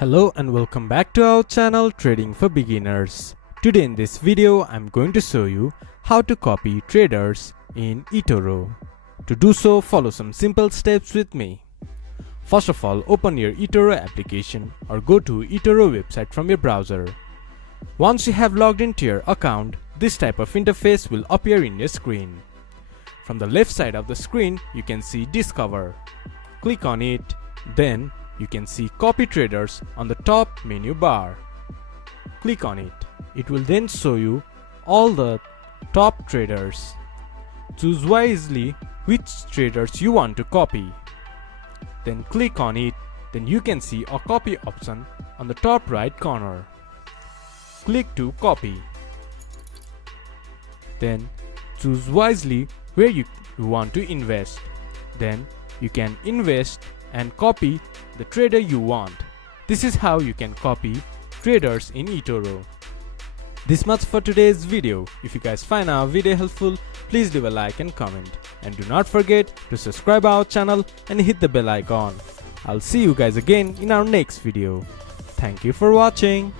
Hello and welcome back to our channel Trading for Beginners. Today in this video I'm going to show you how to copy traders in Etoro. To do so, follow some simple steps with me. First of all, open your Etoro application or go to Etoro website from your browser. Once you have logged into your account, this type of interface will appear in your screen. From the left side of the screen, you can see Discover. Click on it, then you can see Copy Traders on the top menu bar. Click on it. It will then show you all the top traders. Choose wisely which traders you want to copy. Then click on it. Then you can see a copy option on the top right corner. Click to copy. Then choose wisely where you want to invest. Then you can invest and copy the trader you want. This is how you can copy traders in Etoro. This much for today's video. If you guys find our video helpful, please leave a like and comment. And do not forget to subscribe our channel and hit the bell icon. I'll see you guys again in our next video. Thank you for watching.